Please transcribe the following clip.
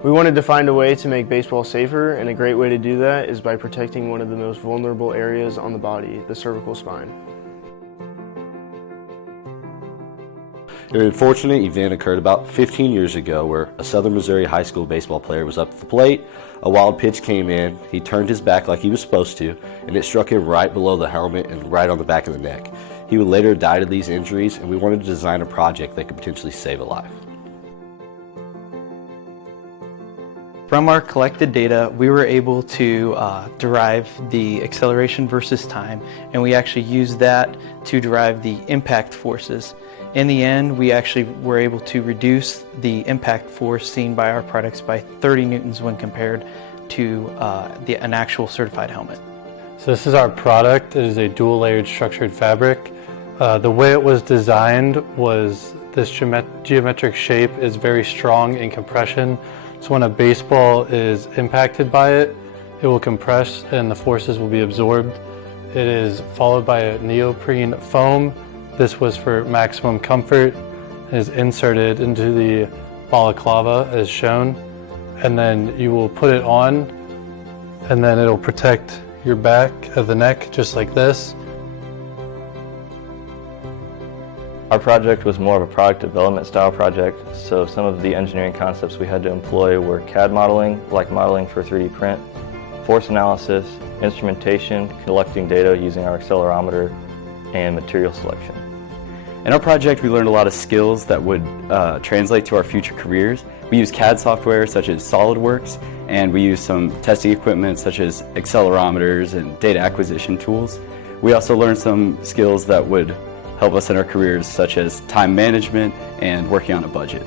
We wanted to find a way to make baseball safer, and a great way to do that is by protecting one of the most vulnerable areas on the body, the cervical spine. An unfortunate event occurred about 15 years ago where a Southern Missouri high school baseball player was up at the plate, a wild pitch came in, he turned his back like he was supposed to, and it struck him right below the helmet and right on the back of the neck. He would later die to these injuries, and we wanted to design a project that could potentially save a life. From our collected data, we were able to derive the acceleration versus time, and we actually used that to derive the impact forces. In the end, we actually were able to reduce the impact force seen by our products by 30 newtons when compared to an actual certified helmet. So this is our product. It is a dual-layered structured fabric. The way it was designed was this geometric shape is very strong in compression. So when a baseball is impacted by it, it will compress and the forces will be absorbed. It is followed by a neoprene foam. This was for maximum comfort. It is inserted into the balaclava as shown. And then you will put it on, and then it'll protect your back of the neck just like this. Our project was more of a product development style project, so some of the engineering concepts we had to employ were CAD modeling, like modeling for 3D print, force analysis, instrumentation, collecting data using our accelerometer, and material selection. In our project, we learned a lot of skills that would translate to our future careers. We used CAD software such as SolidWorks, and we used some testing equipment such as accelerometers and data acquisition tools. We also learned some skills that would help us in our careers such as time management and working on a budget.